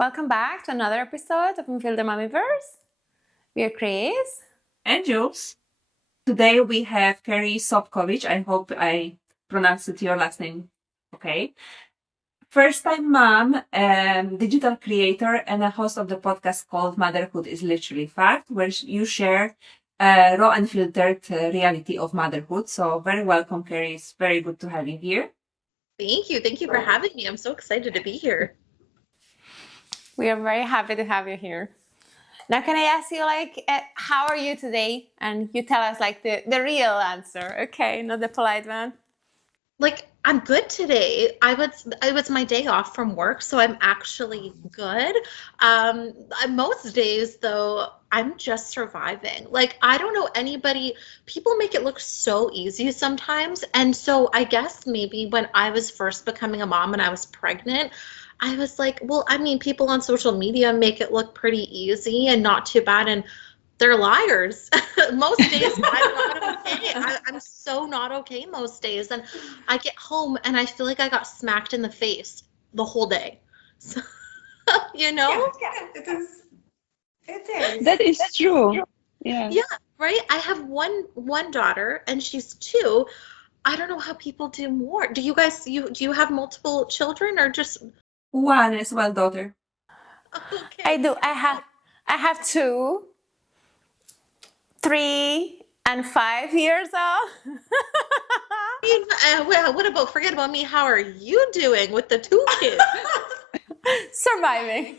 Welcome back to another episode of Unfiltered Mumiverse. We are Chris and Jules. Today we have Carrie Sobkowich. I hope I pronounced your last name okay. First-time mom, digital creator, and a host of the podcast called Motherhood is Literally Fcked, where you share raw and filtered reality of motherhood. So very welcome, Carrie. It's very good to have you here. Thank you. Thank you for having me. I'm so excited to be here. We are very happy to have you here. Now, can I ask you, how are you today? And you tell us, the real answer, okay? Not the polite one. I'm good today. It was my day off from work, so I'm actually good. Most days, though, I'm just surviving. I don't know anybody, people make it look so easy sometimes. And so I guess maybe when I was first becoming a mom and I was pregnant, I was like, well, I mean, people on social media make it look pretty easy and not too bad. And they're liars. Most days I'm not okay. I'm so not okay most days. And I get home and I feel like I got smacked in the face the whole day. So, Yeah, it is. It is. That is true. Yeah. Yeah, right? I have one daughter and she's 2. I don't know how people do more. Do you guys do you have multiple children or just one as well, daughter? Okay. I do. I have 2. 3 and 5 years old. What about, forget about me, how are you doing with the 2 kids? Surviving.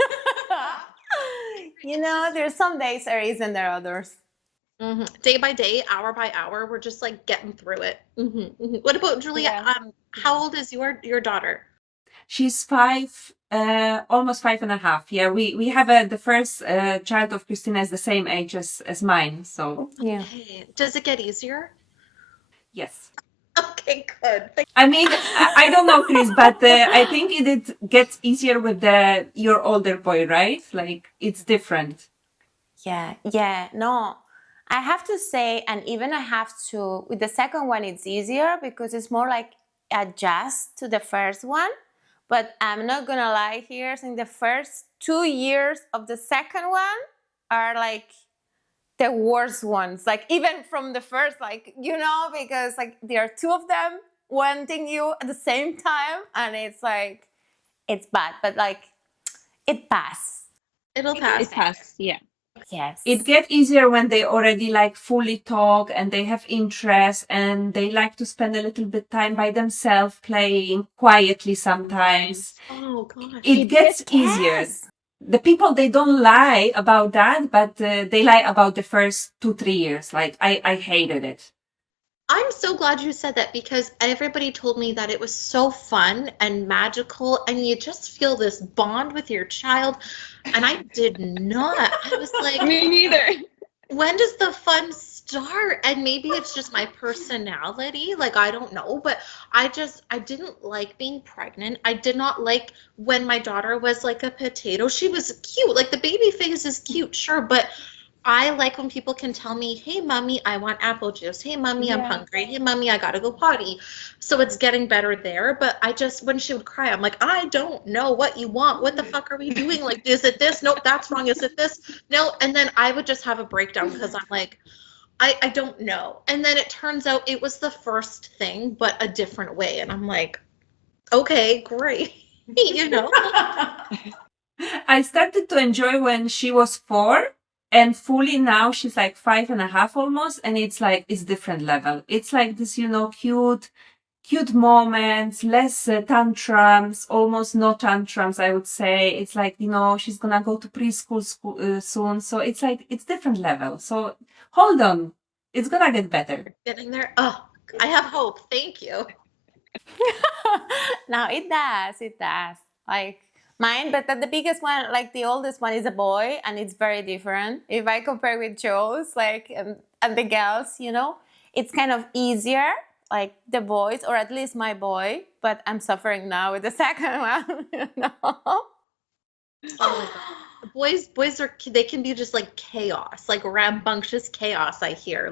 There's some days there is and there are others. Mm-hmm. Day by day, hour by hour, we're just getting through it. Mm-hmm. Mm-hmm. What about Julia? Yeah. How old is your daughter? She's 5, almost 5.5. Yeah, we have the first child of Christina is the same age as mine. So yeah. Okay. Does it get easier? Yes. Okay, good. I mean, I don't know, Chris, but I think it gets easier with your older boy, right? It's different. Yeah. No, I have to say, and even I have to, with the second one, it's easier because it's more adjust to the first one. But I'm not gonna lie here, I think the first 2 years of the second one are the worst ones. Even from the first, because there are 2 of them wanting you at the same time, and it's bad, but it passes. It'll pass. It passes, yeah. Yes. It gets easier when they already fully talk and they have interest and they like to spend a little bit time by themselves playing quietly sometimes. Oh gosh. It gets easier. The people, they don't lie about that, but they lie about the first 2-3 years. I hated it. I'm so glad you said that because everybody told me that it was so fun and magical and you just feel this bond with your child. And I did not. I was like, me neither. When does the fun start? And maybe it's just my personality. I don't know, but I didn't like being pregnant. I did not like when my daughter was like a potato. She was cute. The baby phase is cute, sure, but I like when people can tell me, hey, mommy, I want apple juice. Hey, mommy, I'm hungry. Hey, mommy, I gotta go potty. So it's getting better there. But when she would cry, I'm like, I don't know what you want. What the fuck are we doing? Is it this? Nope, that's wrong. Is it this? No. And then I would just have a breakdown because I'm like, I don't know. And then it turns out it was the first thing, but a different way. And I'm like, okay, great. I started to enjoy when she was 4. And fully now she's 5.5 almost, and it's different level. It's this, cute moments, less tantrums, almost no tantrums, I would say. It's she's gonna go to preschool soon. So it's different level. So hold on. It's gonna get better. Getting there. Oh, I have hope. Thank you. No, it does. Mine, but the biggest one, the oldest one is a boy, and it's very different. If I compare with Joe's, and the girls, it's kind of easier, the boys, or at least my boy, but I'm suffering now with the second one, Oh my God. Boys they can be just chaos, rambunctious chaos, I hear.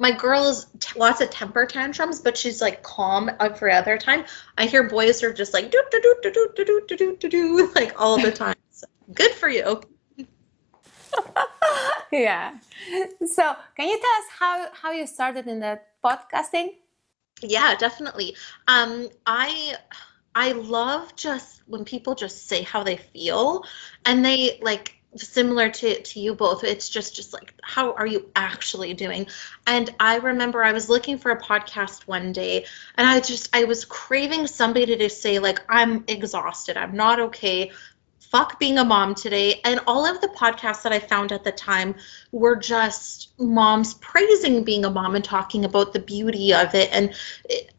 My girl is lots of temper tantrums, but she's calm every other time. I hear boys are just do do do do do do do do do all the time. So. Good for you. Yeah. So can you tell us how you started in the podcasting? Yeah, definitely. I love just when people just say how they feel, and they like similar to you both. It's just like, how are you actually doing? And I remember I was looking for a podcast one day, and I was craving somebody to say like, I'm exhausted, I'm not okay, fuck being a mom today. And all of the podcasts that I found at the time were just moms praising being a mom and talking about the beauty of it. And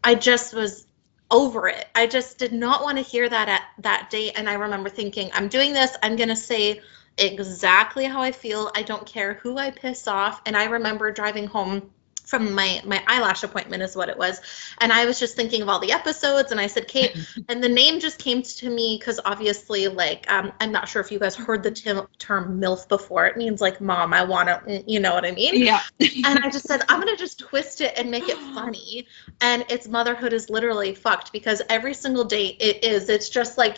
I just was over it. I just did not want to hear that at that day. And I remember thinking, I'm doing this, I'm going to say exactly how I feel. I don't care who I piss off. And I remember driving home from my eyelash appointment is what it was. And I was just thinking of all the episodes, and I said, Kate, and the name just came to me because obviously, like, I'm not sure if you guys heard the term MILF before. It means like, mom, I want to, you know what I mean? Yeah. And I just said, I'm going to just twist it and make it funny. And it's motherhood is literally fucked, because every single day it's just like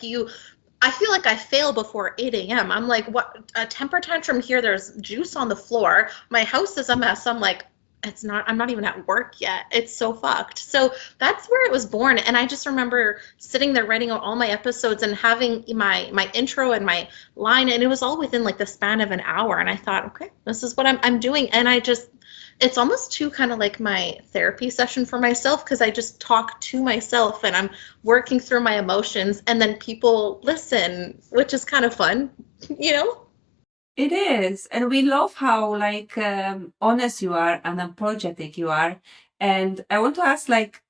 I feel like I fail before 8 a.m. I'm like, what, a temper tantrum here, there's juice on the floor, my house is a mess. I'm like, I'm not even at work yet. It's so fucked. So that's where it was born. And I just remember sitting there writing out all my episodes and having my intro and my line, and it was all within like the span of an hour. And I thought, okay, this is what I'm doing. And it's almost too kind of like my therapy session for myself, because I just talk to myself and I'm working through my emotions, and then people listen, which is kind of fun, you know? It is. And we love how like honest you are and unapologetic you are. And I want to ask, like,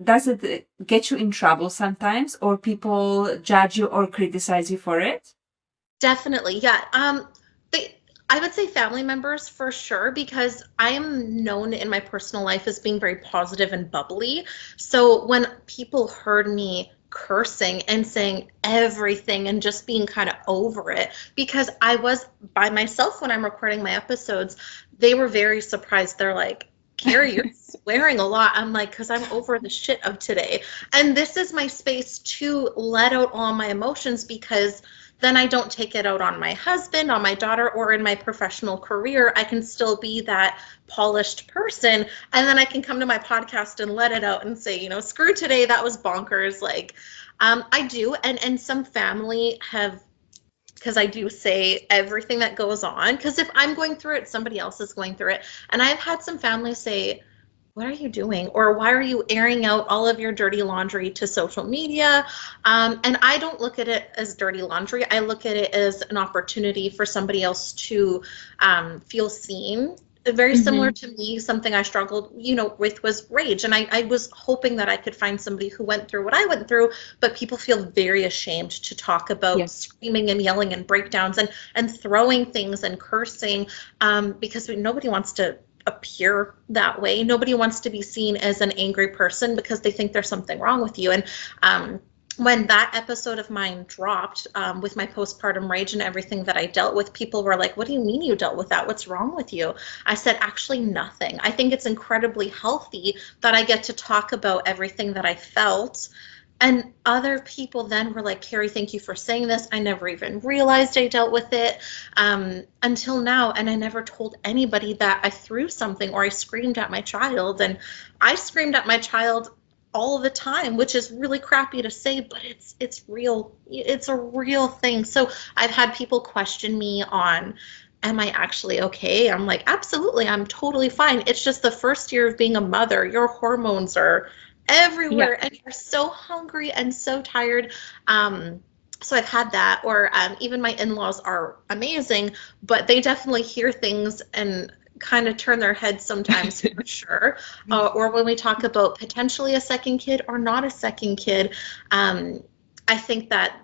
does it get you in trouble sometimes, or people judge you or criticize you for it? Definitely, yeah. I would say family members for sure, because I am known in my personal life as being very positive and bubbly. So when people heard me cursing and saying everything and just being kind of over it, because I was by myself when I'm recording my episodes, they were very surprised. They're like, Carrie, you're swearing a lot. I'm like, because I'm over the shit of today. And this is my space to let out all my emotions, because then I don't take it out on my husband, on my daughter, or in my professional career. I can still be that polished person. And then I can come to my podcast and let it out and say, screw today, that was bonkers. Like, I do. And some family have, because I do say everything that goes on, because if I'm going through it, somebody else is going through it. And I've had some families say, what are you doing? Or why are you airing out all of your dirty laundry to social media? And I don't look at it as dirty laundry. I look at it as an opportunity for somebody else to feel seen. Very similar to me, something I struggled, with was rage. And I was hoping that I could find somebody who went through what I went through, but people feel very ashamed to talk about screaming and yelling and breakdowns and throwing things and cursing, because nobody wants to appear that way. Nobody wants to be seen as an angry person because they think there's something wrong with you. And when that episode of mine dropped, with my postpartum rage and everything that I dealt with, people were like, what do you mean you dealt with that? What's wrong with you? I said, actually nothing. I think it's incredibly healthy that I get to talk about everything that I felt. And other people then were like, Carrie, thank you for saying this. I never even realized I dealt with it until now. And I never told anybody that I threw something or I screamed at my child. And I screamed at my child all the time, which is really crappy to say, but it's real. It's a real thing. So I've had people question me on, am I actually okay? I'm like, absolutely, I'm totally fine. It's just the first year of being a mother. Your hormones are everywhere and you're so hungry and so tired. So I've had that, or even my in-laws are amazing, but they definitely hear things and kind of turn their heads sometimes for sure. Or when we talk about potentially a second kid or not a second kid, I think that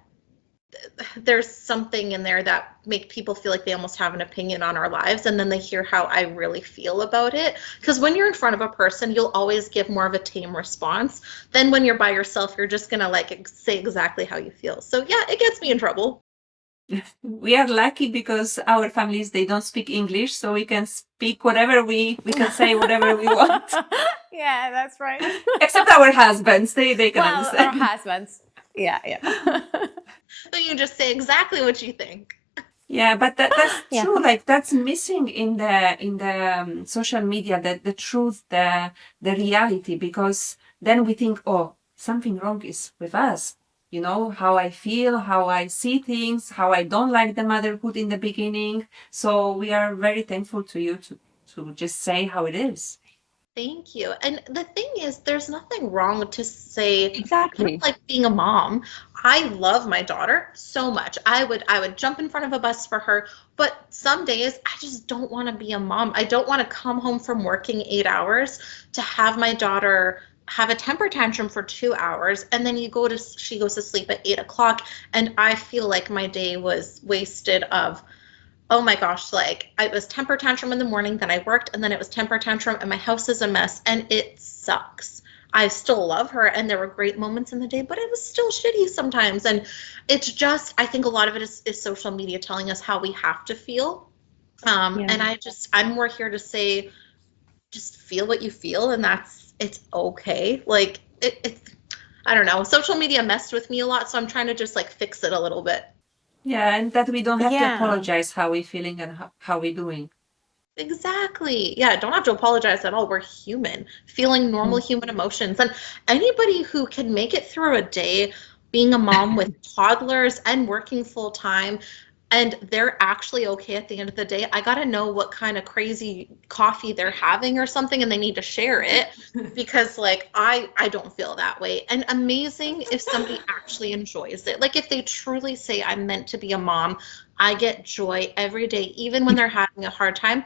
there's something in there that make people feel like they almost have an opinion on our lives, and then they hear how I really feel about it. Because when you're in front of a person, you'll always give more of a tame response. Then when you're by yourself, you're just gonna like say exactly how you feel. So yeah, it gets me in trouble. We are lucky because our families, they don't speak English, so we can speak whatever we can say whatever we want. Yeah, that's right. Except our husbands, they can understand. Our husbands. Yeah. So you just say exactly what you think. Yeah, but that's Yeah. true. Like that's missing in the social media, the truth, the reality, because then we think, oh, something wrong is with us. You know, how I feel, how I see things, how I don't like the motherhood in the beginning. So we are very thankful to you to just say how it is. Thank you. And the thing is, there's nothing wrong to say, I don't Exactly. like being a mom. I love my daughter so much. I would jump in front of a bus for her, but some days I just don't want to be a mom. I don't want to come home from working 8 hours to have my daughter have a temper tantrum for 2 hours, and then she goes to sleep at 8 o'clock, and I feel like my day was wasted of, oh my gosh, like I was temper tantrum in the morning, then I worked, and then it was temper tantrum, and my house is a mess, and it sucks. I still love her, and there were great moments in the day, but it was still shitty sometimes. And it's just, I think a lot of it is social media telling us how we have to feel. Yeah. And I'm more here to say, just feel what you feel, and it's okay. Like, I don't know. Social media messed with me a lot, so I'm trying to just like fix it a little bit. Yeah, and that we don't have to Yeah. apologize how we're feeling and how we're doing. Exactly. Yeah, don't have to apologize at all. We're human, feeling normal Mm. human emotions. And anybody who can make it through a day being a mom with toddlers and working full time, and they're actually okay at the end of the day, I gotta know what kind of crazy coffee they're having or something, and they need to share it because like I don't feel that way. And amazing if somebody actually enjoys it. Like if they truly say I'm meant to be a mom, I get joy every day, even when they're having a hard time.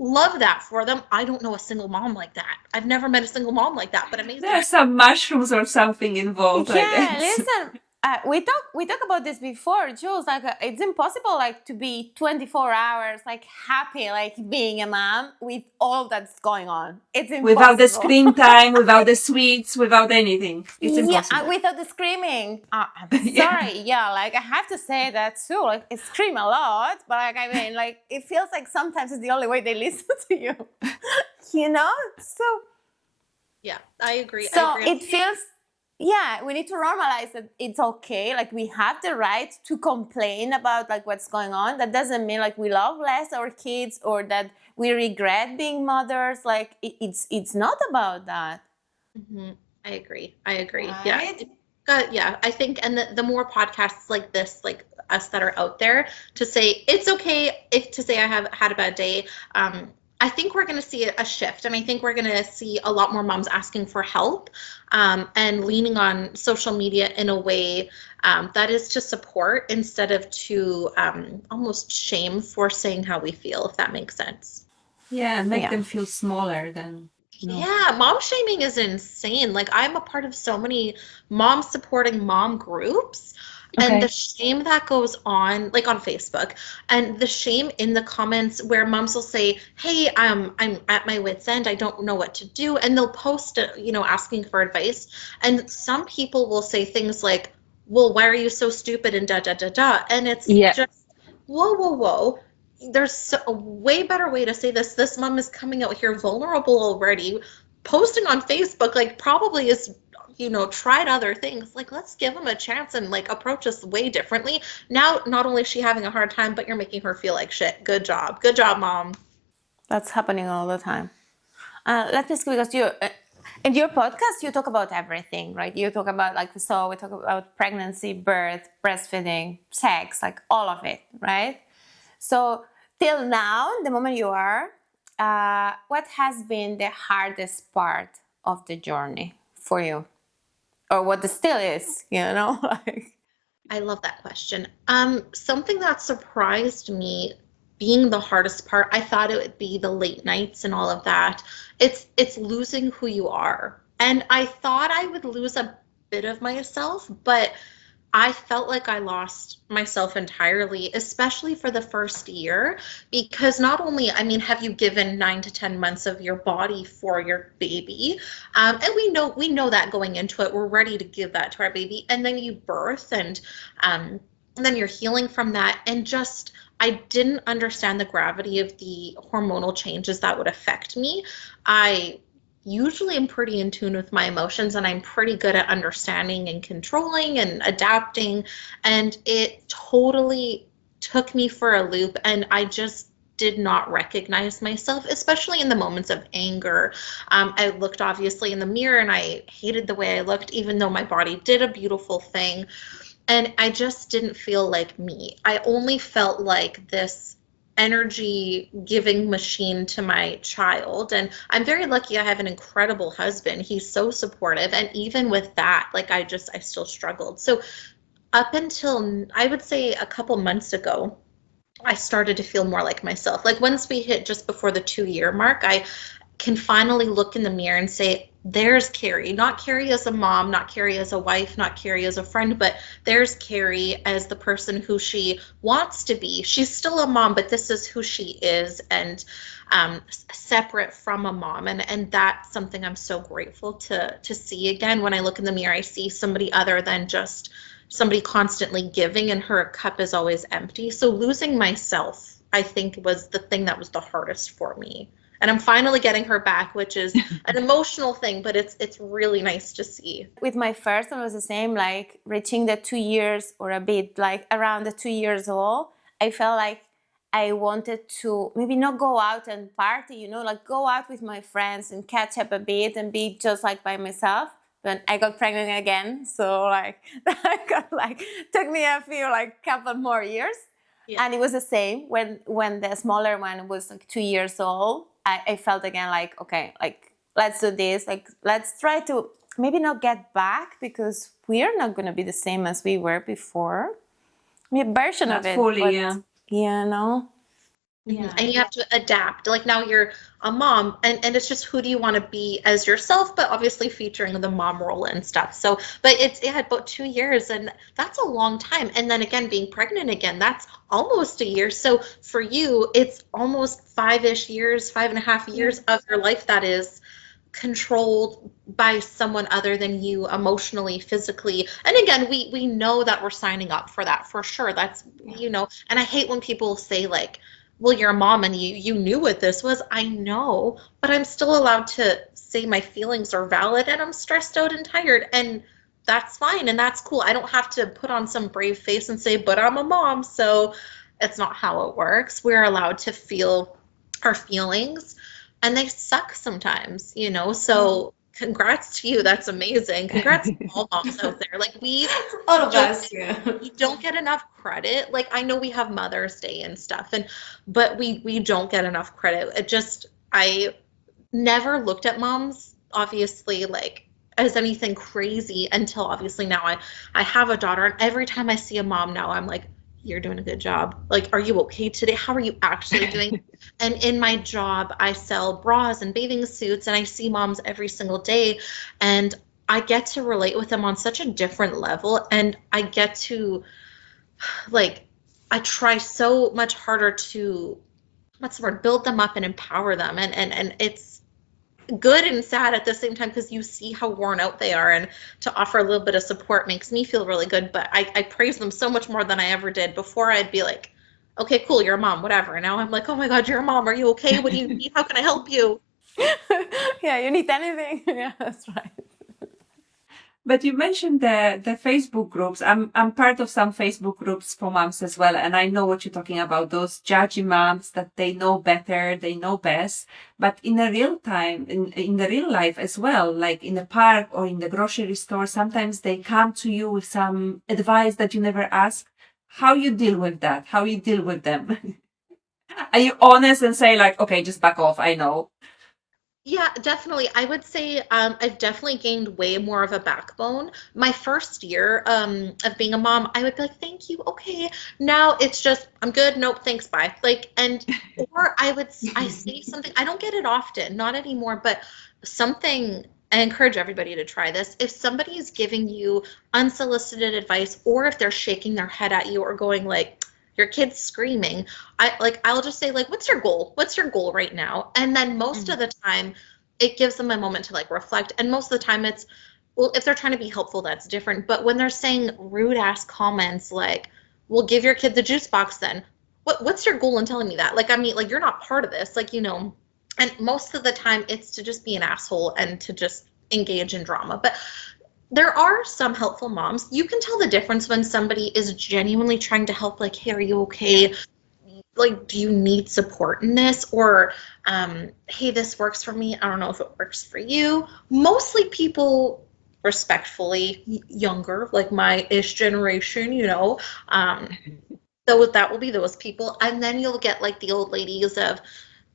Love that for them. I don't know a single mom like that. I've never met a single mom like that, but There amazing. are some mushrooms or something involved, I Yeah, guess. listen, we talk about this before, Jules. Like, it's impossible, like, to be 24 hours, like, happy, like, being a mom with all that's going on. It's Without the impossible. screen time, without the sweets, without anything. It's Yeah, impossible. without the screaming. I'm Yeah. sorry. Yeah, like, I have to say that too. Like, I scream a lot, but like, I mean, like, it feels like sometimes it's the only way they listen to you. You know? So Yeah, I agree. I So agree. it feels, yeah, we need to normalize that it's okay. Like, we have the right to complain about like what's going on. That doesn't mean like we love less our kids or that we regret being mothers. Like, it's not about that. Mhm. I agree. I agree. Yeah. Right? Yeah, I think, and the more podcasts like this, like us that are out there, to say it's okay if to say I have had a bad day. I think we're going to see a shift, and I think we're going to see a lot more moms asking for help, and leaning on social media in a way that is to support instead of to almost shame for saying how we feel, if that makes sense. Yeah, and make Yeah. them feel smaller than, Yeah, mom shaming is insane. Like I'm a part of so many mom supporting mom groups, and the Okay. shame that goes on, like on Facebook, and the shame in the comments where moms will say, "Hey, I'm at my wit's end. I don't know what to do," and they'll post, asking for advice. And some people will say things like, "Well, why are you so stupid?" and da da da da. And it's Yeah. just, whoa, whoa, whoa, there's a way better way to say this. This mom is coming out here vulnerable already, posting on Facebook, like probably is, tried other things. Like, let's give them a chance and like approach us way differently. Now, not only is she having a hard time, but you're making her feel like shit. Good job. Good job, mom. That's happening all the time. Let me ask you, because in your podcast you talk about everything, right? You talk about, like, so we talk about pregnancy, birth, breastfeeding, sex, like all of it, right? So till now, the moment you are, what has been the hardest part of the journey for you, or what it still is? Like. I love that question. Something that surprised me being the hardest part, I thought it would be the late nights and all of that. It's losing who you are. And I thought I would lose a bit of myself, but I felt like I lost myself entirely, especially for the first year, because not only, I mean, have you given 9 to 10 months of your body for your baby, and we know that going into it, we're ready to give that to our baby, and then you birth, and then you're healing from that, and just I didn't understand the gravity of the hormonal changes that would affect me. I usually am pretty in tune with my emotions, and I'm pretty good at understanding and controlling and adapting, and it totally took me for a loop, and I just did not recognize myself, especially in the moments of anger. I looked obviously in the mirror and I hated the way I looked, even though my body did a beautiful thing. And I just didn't feel like me. I only felt like this energy giving machine to my child. And I'm very lucky I have an incredible husband. He's so supportive. And even with that, like I still struggled. So up until I would say a couple months ago, I started to feel more like myself. Like once we hit just before the 2 year mark, I can finally look in the mirror and say, there's Carrie, not Carrie as a mom, not Carrie as a wife, not Carrie as a friend, but there's Carrie as the person who she wants to be. She's still a mom, but this is who she is, and separate from a mom. And that's something I'm so grateful to see again. When I look in the mirror, I see somebody other than just somebody constantly giving, and her cup is always empty. So losing myself, I think, was the thing that was the hardest for me. And I'm finally getting her back, which is an emotional thing, but it's really nice to see. With my first one, it was the same, like reaching the 2 years or a bit, like around the 2 years old, I felt like I wanted to maybe not go out and party, like go out with my friends and catch up a bit and be just like by myself. But I got pregnant again, so like took me a few couple more years. Yeah. And it was the same when the smaller one was like 2 years old. I felt again like, okay, like let's do this. Like let's try to maybe not get back, because we are not going to be the same as we were before. I mean, a version of it. Fully, but, yeah. Yeah, no. Yeah. And you have to adapt. Like now you're a mom, and it's just who do you want to be as yourself, but obviously featuring the mom role and stuff. So, but it had about 2 years, and that's a long time. And then again, being pregnant again, that's almost a year. So for you, it's almost 5-ish years, 5.5 years of your life that is controlled by someone other than you, emotionally, physically. And again, we know that we're signing up for that for sure. That's, and I hate when people say like, well, you're a mom and you knew what this was. I know, but I'm still allowed to say my feelings are valid and I'm stressed out and tired, and that's fine and that's cool. I don't have to put on some brave face and say, but I'm a mom. So it's not how it works. We're allowed to feel our feelings, and they suck sometimes, so congrats to you. That's amazing. Congrats to all moms out there. Like all of us, yeah. We don't get enough credit. Like I know we have Mother's Day and stuff, but we don't get enough credit. I never looked at moms, obviously, like as anything crazy until obviously now I have a daughter, and every time I see a mom now, I'm like, you're doing a good job. Like, are you okay today? How are you actually doing? And in my job, I sell bras and bathing suits, and I see moms every single day, and I get to relate with them on such a different level. And I get to, like, I try so much harder to, build them up and empower them. And it's good and sad at the same time, because you see how worn out they are, and to offer a little bit of support makes me feel really good. But I praise them so much more than I ever did before. I'd be like, okay, cool, you're a mom, whatever. And now I'm like, oh my God, you're a mom. Are you okay? What do you need? How can I help you? Yeah, you need anything. Yeah, that's right. But you mentioned the Facebook groups. I'm part of some Facebook groups for moms as well, and I know what you're talking about. Those judgy moms that they know better, they know best. But in the real time, in the real life as well, like in the park or in the grocery store, sometimes they come to you with some advice that you never ask. How you deal with that? How you deal with them? Are you honest and say like, okay, just back off? I know. Yeah, definitely. I would say I've definitely gained way more of a backbone. My first year of being a mom, I would be like, thank you, okay. Now it's just, I'm good, nope, thanks, bye. Like, or I say something, I don't get it often, not anymore, but something, I encourage everybody to try this. If somebody is giving you unsolicited advice, or if they're shaking their head at you or going like, your kid's screaming, I'll just say like, what's your goal? What's your goal right now? And then most of the time it gives them a moment to like reflect. And most of the time it's, well, if they're trying to be helpful, that's different. But when they're saying rude ass comments like, well, give your kid the juice box then. What's your goal in telling me that? Like, I mean, like, you're not part of this, like, and most of the time it's to just be an asshole and to just engage in drama. But there are some helpful moms. You can tell the difference when somebody is genuinely trying to help, like, hey, are you okay? Like, do you need support in this? Or, hey, this works for me. I don't know if it works for you. Mostly people respectfully younger, like my ish generation, so that will be those people. And then you'll get like the old ladies of,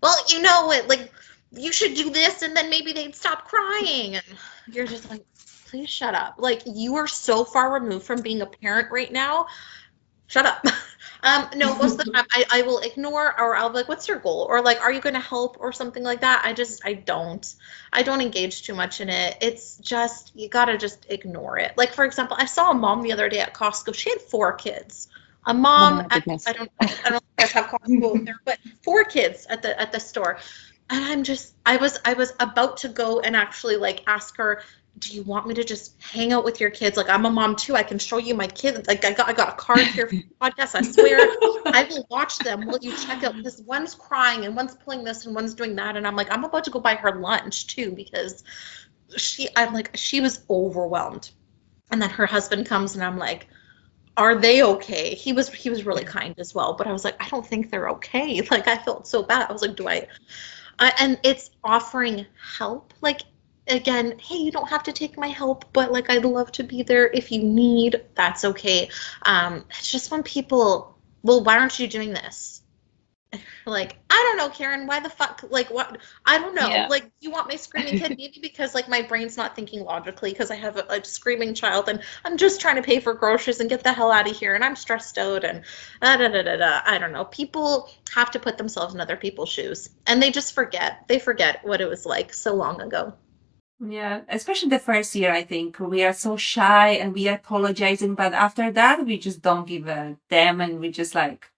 well, it, like, you should do this, and then maybe they'd stop crying. And you're just like, please shut up. Like, you are so far removed from being a parent right now. Shut up. No, most of the time I will ignore, or I'll be like, what's your goal? Or like, are you going to help or something like that? I don't engage too much in it. It's just, you got to just ignore it. Like, for example, I saw a mom the other day at Costco. She had 4 kids. A mom, Oh my goodness. I don't know if you guys have Costco there, but 4 kids at the store. And I was about to go and actually like ask her, do you want me to just hang out with your kids? Like, I'm a mom too. I can show you my kids. Like, I got a card here for the podcast. I swear, I will watch them. Will you check out? Because one's crying and one's pulling this and one's doing that. And I'm like, I'm about to go buy her lunch too, because she was overwhelmed. And then her husband comes and I'm like, are they okay? He was really kind as well, but I was like, I don't think they're okay. Like, I felt so bad. I was like, and it's offering help. Like, again, hey, you don't have to take my help, but like, I'd love to be there if you need. That's okay. It's just when people, well, why aren't you doing this? Like, I don't know, Karen, why the fuck, like, what? I don't know. Yeah. Like, you want my screaming kid? Maybe because like my brain's not thinking logically, because I have a screaming child and I'm just trying to pay for groceries and get the hell out of here, and I'm stressed out, and I don't know. People have to put themselves in other people's shoes, and they just forget. They forget what it was like so long ago. Yeah, especially the first year, I think we are so shy and we are apologizing, but after that, we just don't give a damn, and we just like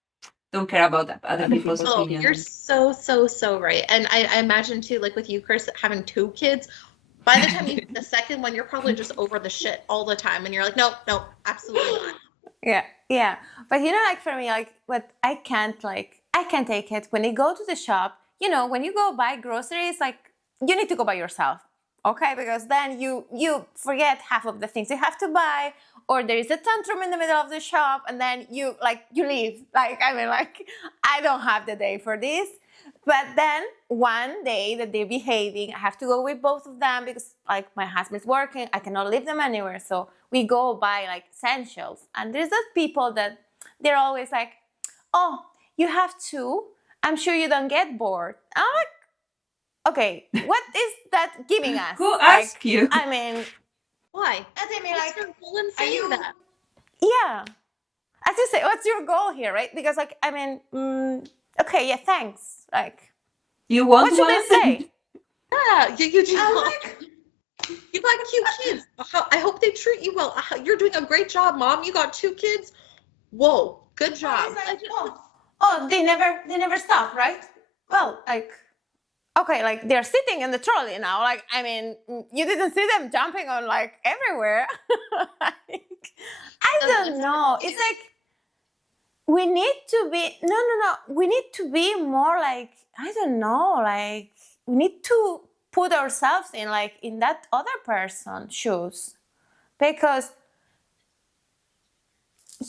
don't care about other people's Oh, opinions. you're so right. And I imagine too, like with you, Chris, having 2 kids, by the time you get the second one, you're probably just over the shit all the time. And you're like, no, absolutely not. Yeah. But like for me, like what I can't take it when you go to the shop, when you go buy groceries, like you need to go by yourself. Okay, because then you forget half of the things you have to buy, or there is a tantrum in the middle of the shop, and then you leave. Like, I mean, like, I don't have the day for this. But then one day that they're behaving, I have to go with both of them because like my husband's working, I cannot leave them anywhere. So we go buy like essentials. And there's those people that they're always like, oh, you have 2. I'm sure you don't get bored. I'm like, okay, what is that giving us? Who asked you? I mean, Why? I mean, What's like, your goal in are saying you that? yeah. As you say, what's your goal here, right? Because like, I mean, okay, yeah, thanks. Like, You want what should I one? say? Yeah, you just I'm like, you got cute kids. I hope they treat you well. You're doing a great job, Mom. You got 2 kids. Whoa, good job. it's like, oh, Oh, they never stop, right? Well, like, okay, like they're sitting in the trolley now. Like, I mean, you didn't see them jumping on like everywhere. Like, I don't know. It's like we need to be no. We need to be more like, I don't know. Like, we need to put ourselves in that other person's shoes, because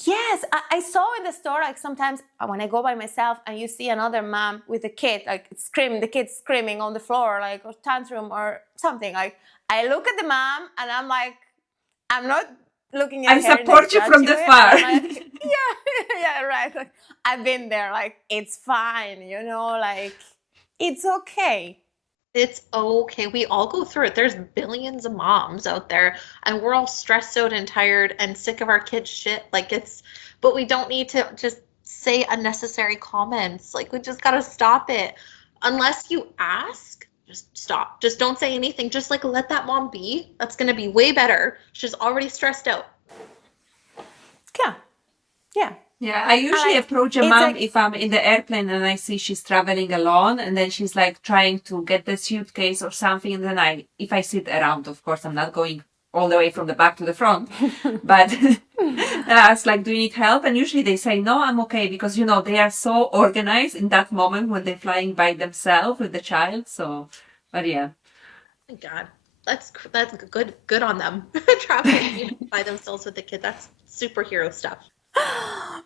yes, I saw in the store, like sometimes when I go by myself and you see another mom with a kid, like screaming, the kid screaming on the floor, like, or tantrum or something. Like, I look at the mom and I'm like, I'm not looking at I her. support you from the far. Like, yeah, right. Like, I've been there. Like, it's fine, like, it's okay. It's okay. We all go through it. There's billions of moms out there, and we're all stressed out and tired and sick of our kids' shit. Like, but we don't need to just say unnecessary comments. Like, we just gotta stop it. Unless you ask, just stop. Just don't say anything. Just like let that mom be. That's gonna be way better. She's already stressed out. Yeah. Yeah, I usually approach a it's mom like- if I'm in the airplane and I see she's traveling alone, and then she's like trying to get the suitcase or something, and then if I sit around, of course, I'm not going all the way from the back to the front, but I ask like, do you need help? And usually they say, no, I'm okay, because, they are so organized in that moment when they're flying by themselves with the child, so, but yeah. Thank God. That's good on them. Traveling, by themselves with the kid. That's superhero stuff.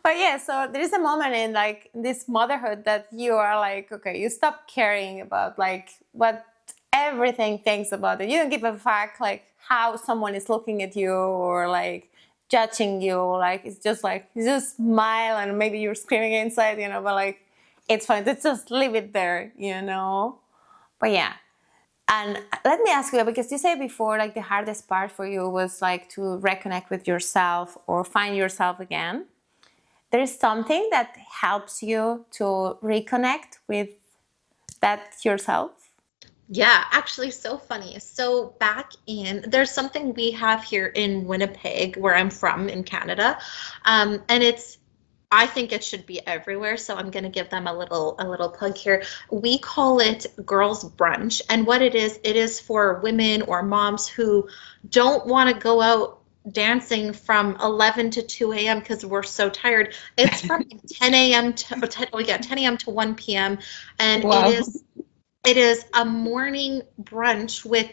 But yeah, so there is a moment in like this motherhood that you are like, okay, you stop caring about like what everything thinks about it. You don't give a fuck like how someone is looking at you or like judging you. Like it's just like you just smile and maybe you're screaming inside, but like it's fine. Just leave it there, But yeah. And let me ask you, because you said before, like the hardest part for you was like to reconnect with yourself or find yourself again. There is something that helps you to reconnect with that yourself? Yeah, actually, so funny. So there's something we have here in Winnipeg, where I'm from in Canada, and I think it should be everywhere. So I'm going to give them a little plug here. We call it girls brunch, and what it is for women or moms who don't want to go out dancing from 11 to 2 a.m. because we're so tired. It's from 10 a.m. to 10 a.m. to 1 p.m. and Wow. it is a morning brunch with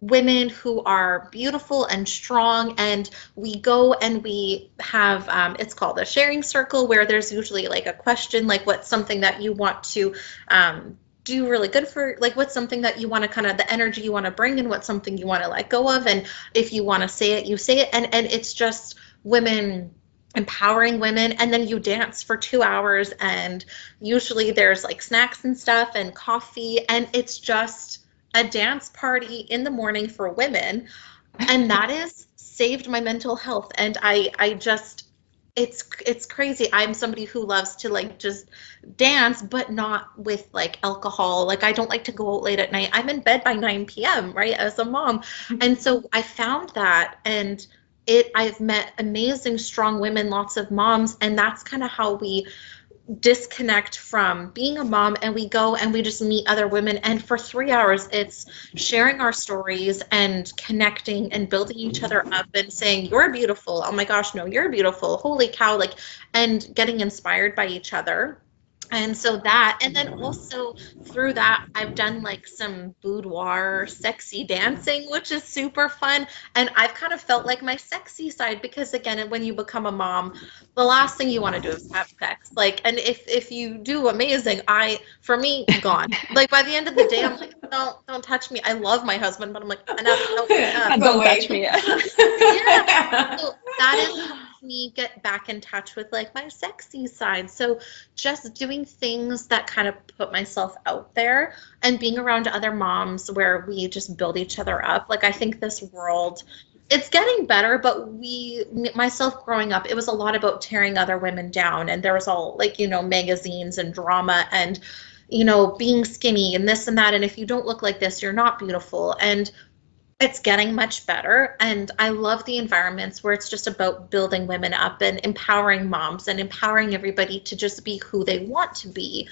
women who are beautiful and strong, and we go and we have it's called a sharing circle, where there's usually like a question, like what's something that you want to do really good for, like what's something that you want to kind of the energy you want to bring, and what's something you want to let go of, and if you want to say it, you say it, and it's just women empowering women, and then you dance for 2 hours, and usually there's like snacks and stuff and coffee, and it's just a dance party in the morning for women, and that has saved my mental health. And I just it's crazy. I'm somebody who loves to like just dance, but not with like alcohol. Like I don't like to go out late at night. I'm in bed by 9 p.m., right, as a mom. And so I found that, and I've met amazing strong women, lots of moms, and that's kind of how we disconnect from being a mom, and we go and we just meet other women, and for 3 hours it's sharing our stories and connecting and building each other up and saying, you're beautiful, oh my gosh, no, you're beautiful, holy cow, like, and getting inspired by each other. And so that, and then also through that, I've done like some boudoir sexy dancing, which is super fun. And I've kind of felt like my sexy side, because again, when you become a mom, the last thing you want to do is have sex. Like, and if you do, amazing. For me, gone. Like by the end of the day, I'm like, don't touch me. I love my husband, but I'm like, enough. And don't touch me. Yeah. So that has helped me get back in touch with like my sexy side. So just doing things that kind of put myself out there, and being around other moms where we just build each other up. Like I think this world, it's getting better, but myself growing up, it was a lot about tearing other women down, and there was all like, magazines and drama and being skinny and this and that, and if you don't look like this, you're not beautiful. And it's getting much better, and I love the environments where it's just about building women up and empowering moms and empowering everybody to just be who they want to be.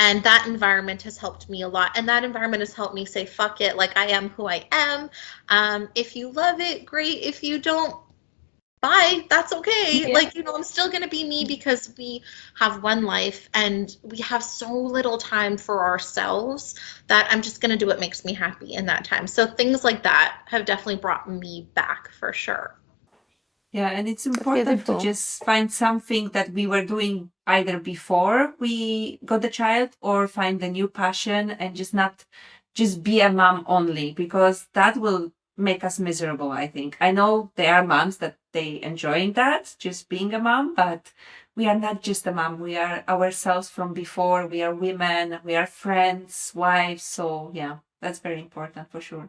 And that environment has helped me a lot, and that environment has helped me say, fuck it, like I am who I am. If you love it, great. If you don't, bye, that's okay. Yeah. Like, I'm still going to be me, because we have one life and we have so little time for ourselves, that I'm just going to do what makes me happy in that time. So things like that have definitely brought me back for sure. Yeah, and it's important to just find something that we were doing either before we got a child, or find a new passion, and just not just be a mom only, because that will make us miserable, I think. I know there are moms that they enjoying that, just being a mom, but we are not just a mom. We are ourselves from before. We are women, we are friends, wives. So yeah, that's very important for sure.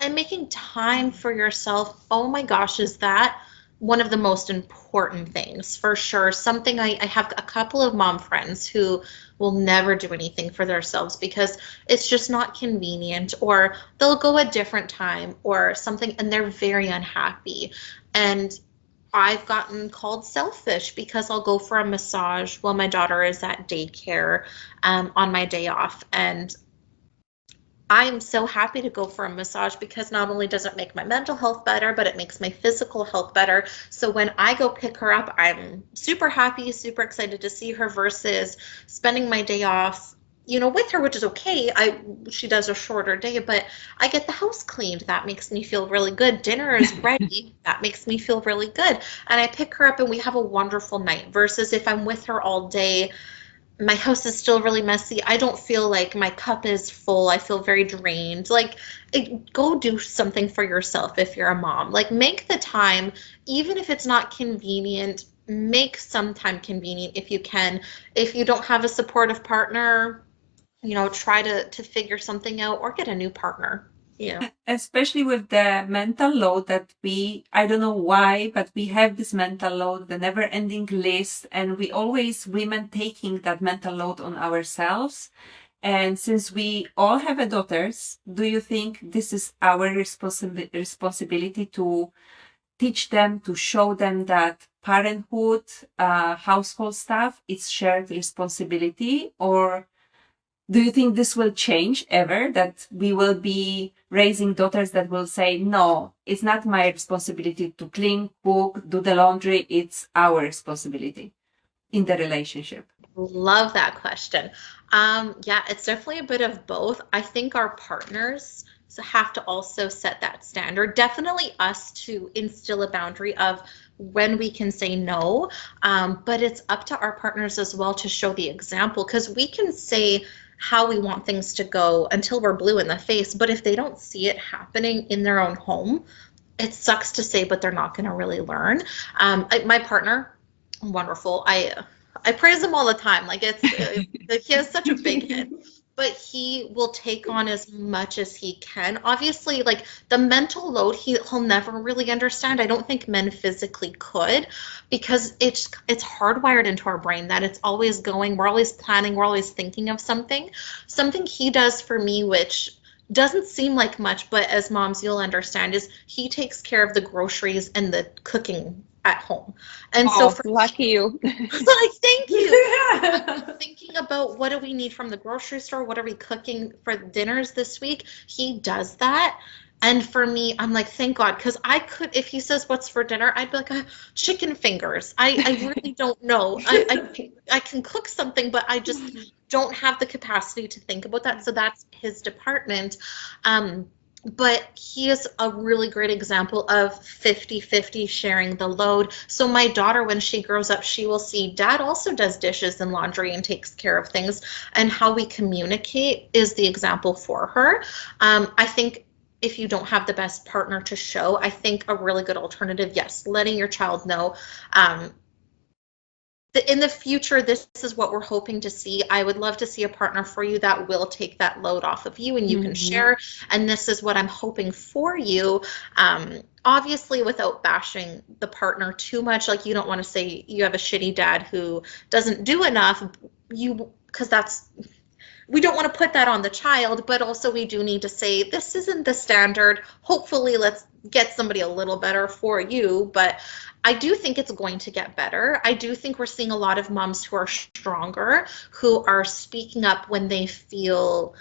And making time for yourself, oh my gosh, is that one of the most important things for sure. Something I have a couple of mom friends who will never do anything for themselves because it's just not convenient, or they'll go a different time or something, and they're very unhappy. And I've gotten called selfish because I'll go for a massage while my daughter is at daycare on my day off. And I am so happy to go for a massage, because not only does it make my mental health better, but it makes my physical health better. So when I go pick her up, I'm super happy, super excited to see her, versus spending my day off with her, which is okay. She does a shorter day, but I get the house cleaned. That makes me feel really good. Dinner is ready. That makes me feel really good. And I pick her up and we have a wonderful night versus if I'm with her all day, my house is still really messy. I don't feel like my cup is full. I feel very drained. Like, go do something for yourself if you're a mom. Like, make the time, even if it's not convenient, make some time convenient if you can. If you don't have a supportive partner, try to figure something out or get a new partner. Especially with the mental load that I don't know why, but we have this mental load, the never ending list, and we always women taking that mental load on ourselves. And since we all have daughters, do you think this is our responsibility to teach them, to show them that parenthood, household stuff, it's shared responsibility? Or do you think this will change ever, that we will be raising daughters that will say, no, it's not my responsibility to clean, cook, do the laundry, it's our responsibility in the relationship? Love that question. Yeah, it's definitely a bit of both. I think our partners have to also set that standard. Definitely us to instill a boundary of when we can say no, but it's up to our partners as well to show the example because we can say how we want things to go until we're blue in the face, but if they don't see it happening in their own home, it sucks to say, but they're not going to really learn. My partner, wonderful. I praise him all the time. Like he has such a big head, but he will take on as much as he can. Obviously, like the mental load, he'll never really understand. I don't think men physically could, because it's hardwired into our brain that it's always going. We're always planning. We're always thinking of something. Something he does for me, which doesn't seem like much, but as moms you'll understand, is he takes care of the groceries and the cooking at home. And so lucky you. like, thank you. Thinking about what do we need from the grocery store? What are we cooking for dinners this week? He does that. And for me, I'm like, thank God, because I could, if he says what's for dinner, I'd be like, chicken fingers. I really don't know. I can cook something, but I just don't have the capacity to think about that. So that's his department. But he is a really great example of 50-50 sharing the load. So my daughter, when she grows up, she will see dad also does dishes and laundry and takes care of things. And how we communicate is the example for her. I think if you don't have the best partner to show, I think a really good alternative, yes, letting your child know. In the future, this is what we're hoping to see. I would love to see a partner for you that will take that load off of you and you can share. And this is what I'm hoping for you. Obviously, without bashing the partner too much, like you don't want to say you have a shitty dad who doesn't do enough, because we don't want to put that on the child, but also we do need to say this isn't the standard. Hopefully, let's get somebody a little better for you. But I do think it's going to get better. I do think we're seeing a lot of moms who are stronger, who are speaking up when they feel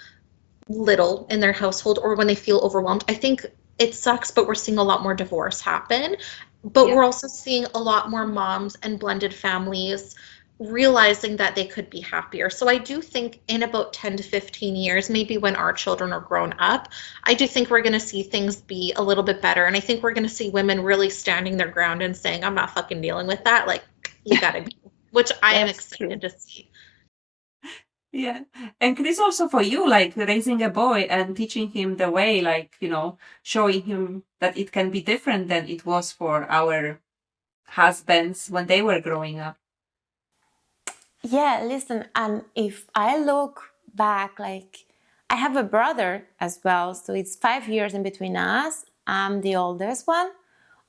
little in their household or when they feel overwhelmed. I think it sucks, but we're seeing a lot more divorce happen. But we're also seeing a lot more moms and blended families realizing that they could be happier. So I do think in about 10 to 15 years, maybe when our children are grown up, I do think we're going to see things be a little bit better. And I think we're going to see women really standing their ground and saying, I'm not fucking dealing with that. Like, you got to go, which I am excited to see. Yeah. And Chris, also for you, like raising a boy and teaching him the way, like, showing him that it can be different than it was for our husbands when they were growing up. Yeah, listen, and if I look back, like I have a brother as well, so it's 5 years in between us. I'm the oldest one.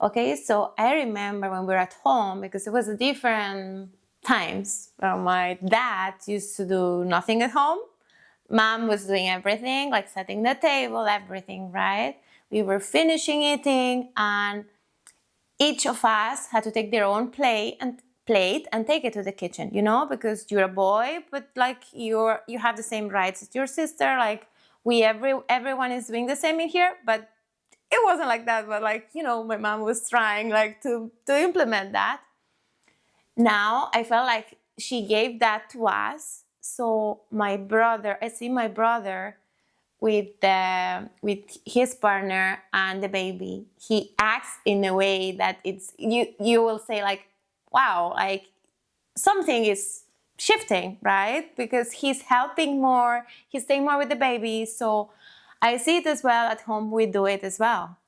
Okay, so I remember when we were at home, because it was a different times. My dad used to do nothing at home. Mom was doing everything, like setting the table, everything, right? We were finishing eating, and each of us had to take their own plate and take it to the kitchen, because you're a boy, but like you have the same rights as your sister. Like everyone is doing the same in here, but it wasn't like that. But like, my mom was trying like to implement that. Now I felt like she gave that to us So I see my brother with his partner and the baby. He acts in a way that you will say like, wow, like something is shifting, right? Because he's helping more, he's staying more with the baby. So I see it as well at home. We do it as well.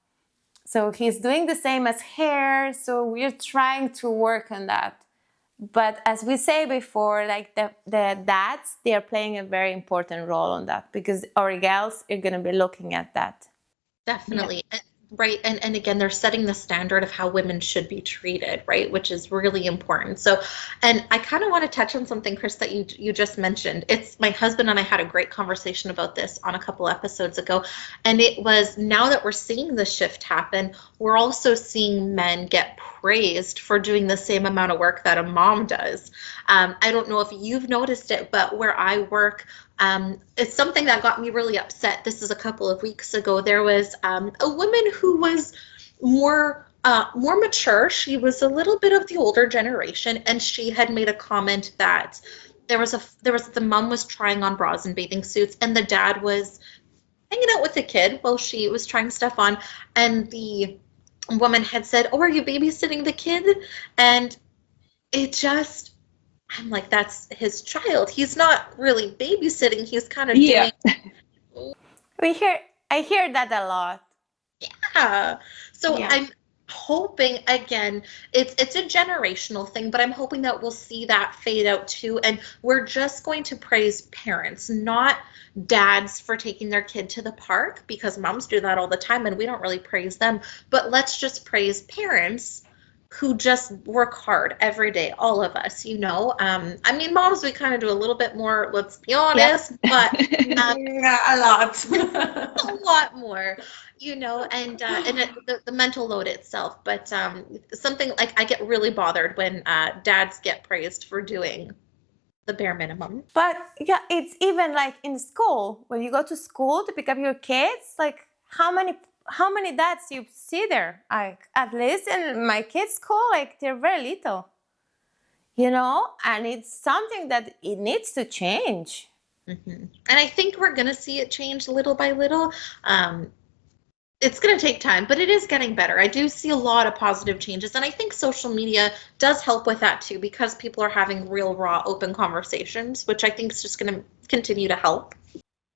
So he's doing the same as her. So we're trying to work on that. But as we say before, like the dads, they are playing a very important role on that because our girls are going to be looking at that. Definitely. Right. And again, they're setting the standard of how women should be treated, right? Which is really important. So, and I kind of want to touch on something, Chris, that you just mentioned. It's my husband and I had a great conversation about this on a couple episodes ago. And it was, now that we're seeing the shift happen, we're also seeing men get praised for doing the same amount of work that a mom does. I don't know if you've noticed it, but where I work, it's something that got me really upset. This is a couple of weeks ago. There was a woman who was more mature. She was a little bit of the older generation, and she had made a comment that the mom was trying on bras and bathing suits, and the dad was hanging out with the kid while she was trying stuff on, and the woman had said, "Oh, are you babysitting the kid?" And it just, I'm like, that's his child. He's not really babysitting. He's kind of doing. I hear that a lot. Yeah. So I'm hoping, again, it's a generational thing, but I'm hoping that we'll see that fade out too. And we're just going to praise parents, not dads for taking their kid to the park, because moms do that all the time and we don't really praise them. But let's just praise parents who just work hard every day, all of us, you know. I mean, moms, we kind of do a little bit more, let's be honest, but a lot. a lot more, you know, and the mental load itself. But something like, I get really bothered when dads get praised for doing the bare minimum. But yeah, it's even like in school, when you go to school to pick up your kids, like how many dads you see there? Like, at least in my kids' school, like they're very little, you know, and it's something that it needs to change. Mm-hmm. And I think we're going to see it change little by little. It's going to take time, but it is getting better. I do see a lot of positive changes. And I think social media does help with that too, because people are having real, raw, open conversations, which I think is just going to continue to help.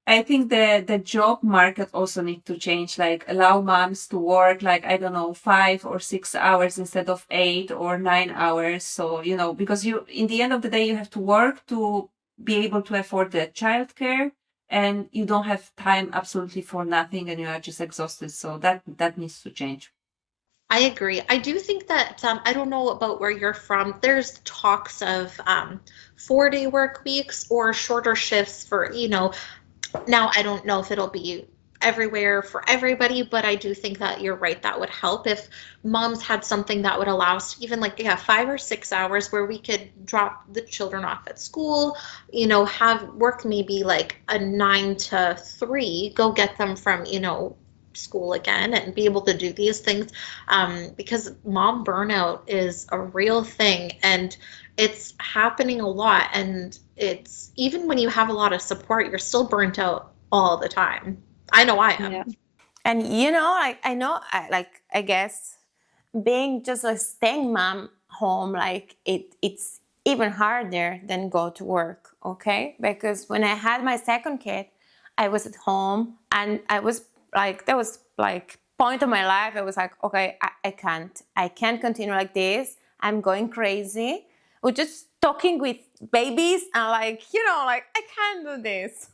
I think the job market also needs to change, like allow moms to work like, I don't know, 5 or 6 hours instead of 8 or 9 hours. So, you know, because in the end of the day, you have to work to be able to afford the childcare, and you don't have time absolutely for nothing and you are just exhausted. So that needs to change. I agree. I do think that, I don't know about where you're from, there's talks of 4-day work weeks or shorter shifts for, you know, now I don't know if it'll be everywhere for everybody, but I do think that you're right. That would help if moms had something that would allow us to even 5 or 6 hours where we could drop the children off at school, you know, have work maybe like a 9 to 3, go get them from, you know, school again and be able to do these things, because mom burnout is a real thing and it's happening a lot, and it's, even when you have a lot of support, you're still burnt out all the time. I know I am. Yeah. And you know, I guess being just a staying mom home, like it's even harder than go to work, okay? Because when I had my second kid, I was at home and I was like, there was like point of my life, I was like, okay, I can't continue like this. I'm going crazy. We're just talking with babies and like, you know, like I can't do this.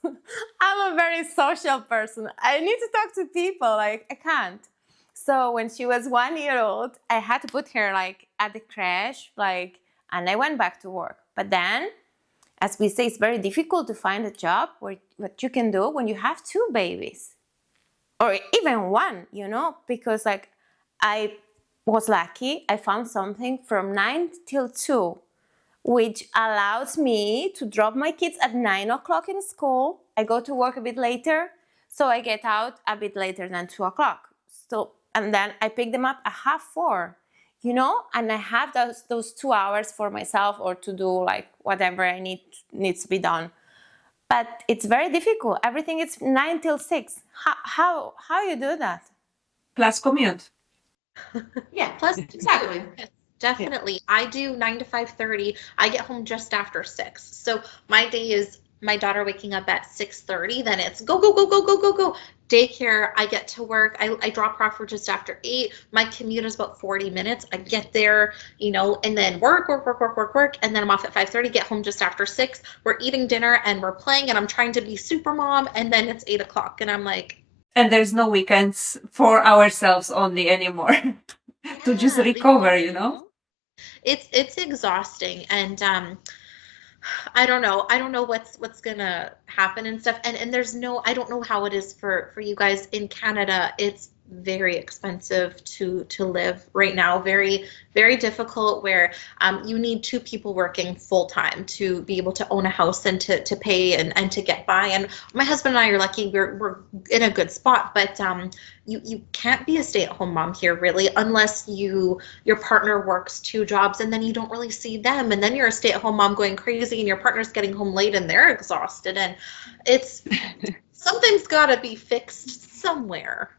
I'm a very social person. I need to talk to people, like I can't. So when she was 1 year old, I had to put her like at the crash, like, and I went back to work. But then, as we say, it's very difficult to find a job where what you can do when you have 2 babies. Or even 1, you know, because like I was lucky, I found something from 9 till 2, which allows me to drop my kids at 9 o'clock in school. I go to work a bit later, so I get out a bit later than 2 o'clock. So, and then I pick them up at 3:30. and I have those 2 hours for myself or to do like whatever needs to be done. But it's very difficult. Everything is 9 till 6. How you do that? Plus commute. Yeah, plus exactly. Yes, definitely. I do 9 to 5:30. I get home just after 6. So my day is my daughter waking up at 6:30, then it's go, go, go, go, go, go, go. Daycare, I get to work. I drop her off for just after 8. My commute is about 40 minutes. I get there, and then work, and then I'm off at 5:30, get home just after 6. We're eating dinner and we're playing, and I'm trying to be super mom, and then it's 8 o'clock, and I'm like, and there's no weekends for ourselves only anymore to just recover, It's exhausting, and I don't know what's gonna happen and stuff, and I don't know how it is for you guys in Canada. It's very expensive to live right now, very very difficult, where you need 2 people working full time to be able to own a house and to pay and to get by. And my husband and I are lucky, we're in a good spot, but you can't be a stay-at-home mom here really unless your partner works 2 jobs, and then you don't really see them, and then you're a stay-at-home mom going crazy and your partner's getting home late and they're exhausted, and it's something's got to be fixed somewhere.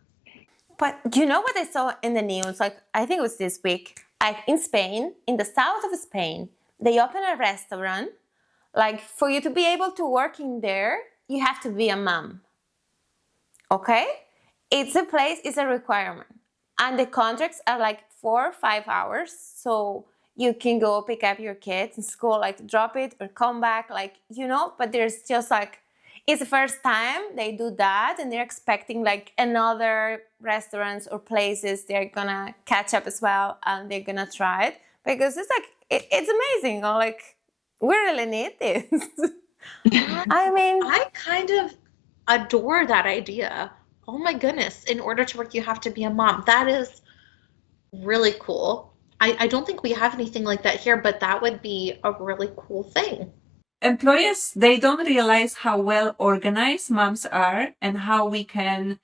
But you know what I saw in the news? Like, I think it was this week. Like in Spain, in the south of Spain, they open a restaurant. Like, for you to be able to work in there, you have to be a mom. Okay? It's a requirement. And the contracts are like 4 or 5 hours. So you can go pick up your kids in school, like drop it or come back, but there's just like, it's the first time they do that, and they're expecting like another restaurants or places they're gonna catch up as well, and they're gonna try it because it's like it's amazing. Like, we really need this. I mean, I kind of adore that idea. Oh my goodness! In order to work, you have to be a mom. That is really cool. I don't think we have anything like that here, but that would be a really cool thing. Employers, they don't realize how well organized moms are and how we can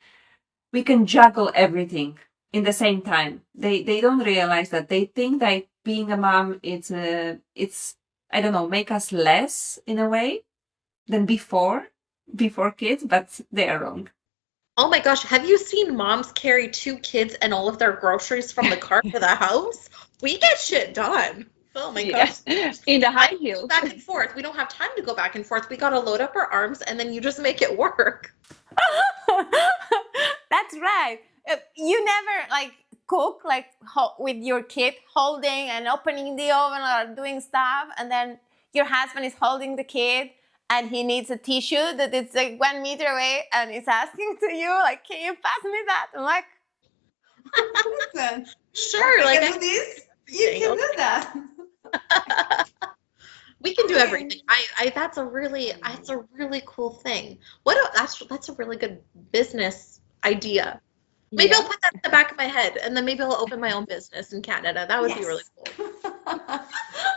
juggle everything in the same time. They don't realize that. They think that being a mom, it's I don't know, make us less in a way than before kids, but they are wrong. Oh my gosh, have you seen moms carry 2 kids and all of their groceries from the car to the house? We get shit done. Oh my gosh. In the high heels. Back and forth. We don't have time to go back and forth. We got to load up our arms, and then you just make it work. That's right. You never like cook like with your kid holding and opening the oven or doing stuff, and then your husband is holding the kid and he needs a tissue that it's like 1 meter away, and he's asking to you like, "Can you pass me that?" I'm like, sure, like I do this. You can do that. we can do everything. That's a really cool thing. That's a really good business idea. Maybe I'll put that in the back of my head, and then maybe I'll open my own business in Canada. That would be really cool.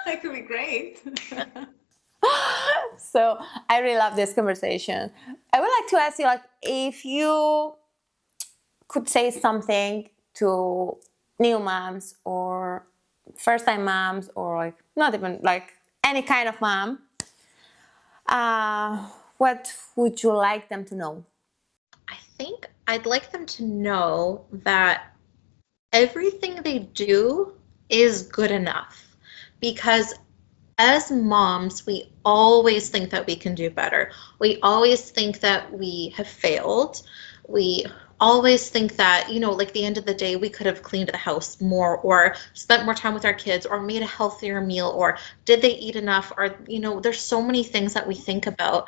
That could be great. so I really love this conversation. I would like to ask you, like, if you could say something to new moms or first-time moms, or like not even like any kind of mom, what would you like them to know? I think I'd like them to know that everything they do is good enough, because as moms, we always think that we can do better. We always think that we have failed. We always think that, like the end of the day, we could have cleaned the house more, or spent more time with our kids, or made a healthier meal, or did they eat enough, or, there's so many things that we think about.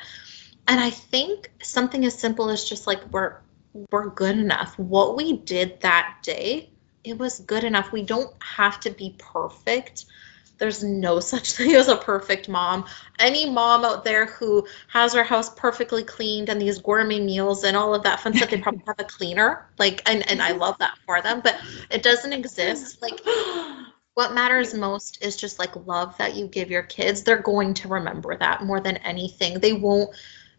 And I think something as simple as just like, we're good enough. What we did that day, it was good enough. We don't have to be perfect. There's no such thing as a perfect mom. Any mom out there who has her house perfectly cleaned and these gourmet meals and all of that fun stuff, they probably have a cleaner. And I love that for them, but it doesn't exist. Like, what matters most is just like love that you give your kids. They're going to remember that more than anything.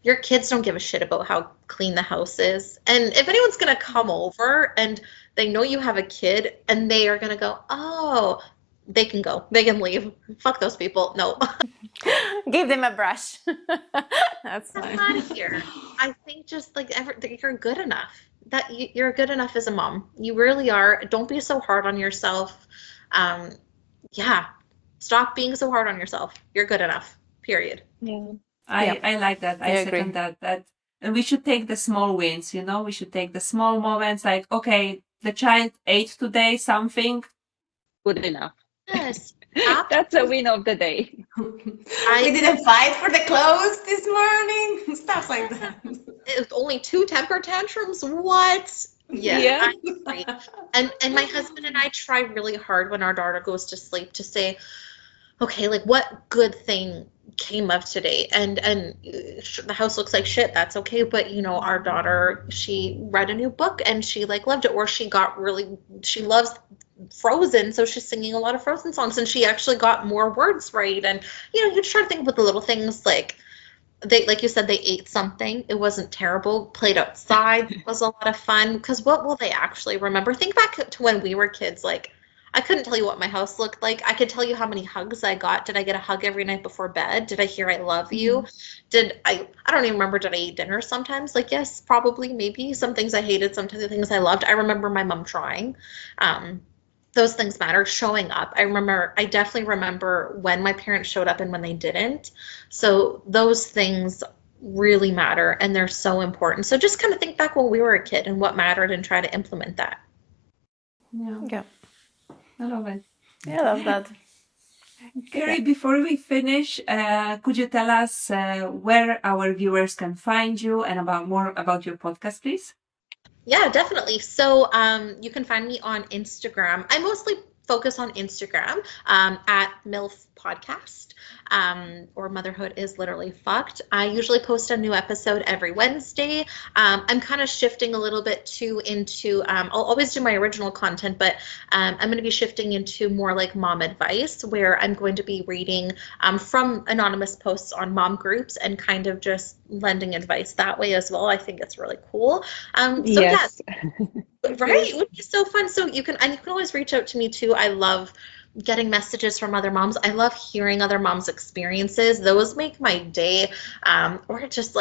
Your kids don't give a shit about how clean the house is. And if anyone's going to come over and they know you have a kid, and they are going to go, oh, they can go. They can leave. Fuck those people. No. Give them a brush. That's That's fine. not here. I think just like you're good enough. That you're good enough as a mom. You really are. Don't be so hard on yourself. Yeah. Stop being so hard on yourself. You're good enough. Period. Yeah. I like that. I agree. second that. And we should take the small wins, we should take the small moments like, okay, the child ate today something. Good enough. Yes. That's a win of the day. We didn't fight for the clothes this morning. Stuff like that. It was only 2 temper tantrums. What? Yeah. I agree. And my husband and I try really hard when our daughter goes to sleep to say, okay, like what good thing came of today? And the house looks like shit. That's okay. But our daughter, she read a new book and she like loved it, or she loves Frozen, so she's singing a lot of Frozen songs, and she actually got more words right. And you try to think about the little things, like like you said, they ate something. It wasn't terrible. Played outside. It was a lot of fun. Because what will they actually remember? Think back to when we were kids. Like, I couldn't tell you what my house looked like. I could tell you how many hugs I got. Did I get a hug every night before bed? Did I hear I love you? I don't even remember, did I eat dinner sometimes? Like, yes, probably, maybe. Some things I hated, sometimes the things I loved. I remember my mom trying. Those things matter. Showing up. I definitely remember when my parents showed up and when they didn't. So those things really matter, and they're so important. So just kind of think back when we were a kid and what mattered and try to implement that. Yeah. I love it. Yeah, I love that. Carrie, before we finish, could you tell us where our viewers can find you and more about your podcast, please? Yeah, definitely. So you can find me on Instagram. I mostly focus on Instagram at MILF Podcast, or Motherhood is Literally Fucked. I usually post a new episode every Wednesday. I'm kind of shifting a little bit too into, I'll always do my original content, but I'm going to be shifting into more like mom advice, where I'm going to be reading from anonymous posts on mom groups and kind of just lending advice that way as well. I think it's really cool. So Yes. right, it would be so fun. So you can always reach out to me too. I love getting messages from other moms. I love hearing other moms' experiences. Those make my day. Or just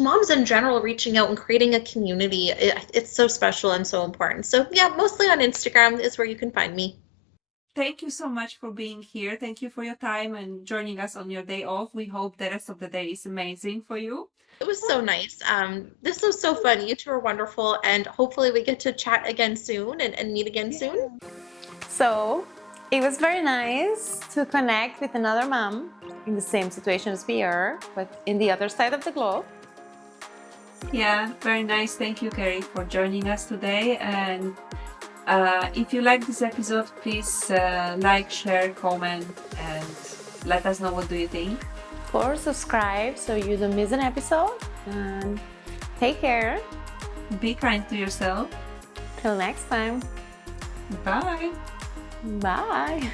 moms in general reaching out and creating a community. It's so special and so important. So yeah, mostly on Instagram is where you can find me. Thank you so much for being here. Thank you for your time and joining us on your day off. We hope the rest of the day is amazing for you. It was so nice. This was so fun. You two are wonderful, and hopefully we get to chat again soon and meet again soon. So it was very nice to connect with another mom in the same situation as we are, but in the other side of the globe. Yeah, very nice. Thank you, Carrie, for joining us today. And if you like this episode, please like, share, comment, and let us know what do you think. Or subscribe so you don't miss an episode. And take care. Be kind to yourself. Till next time. Bye. Bye.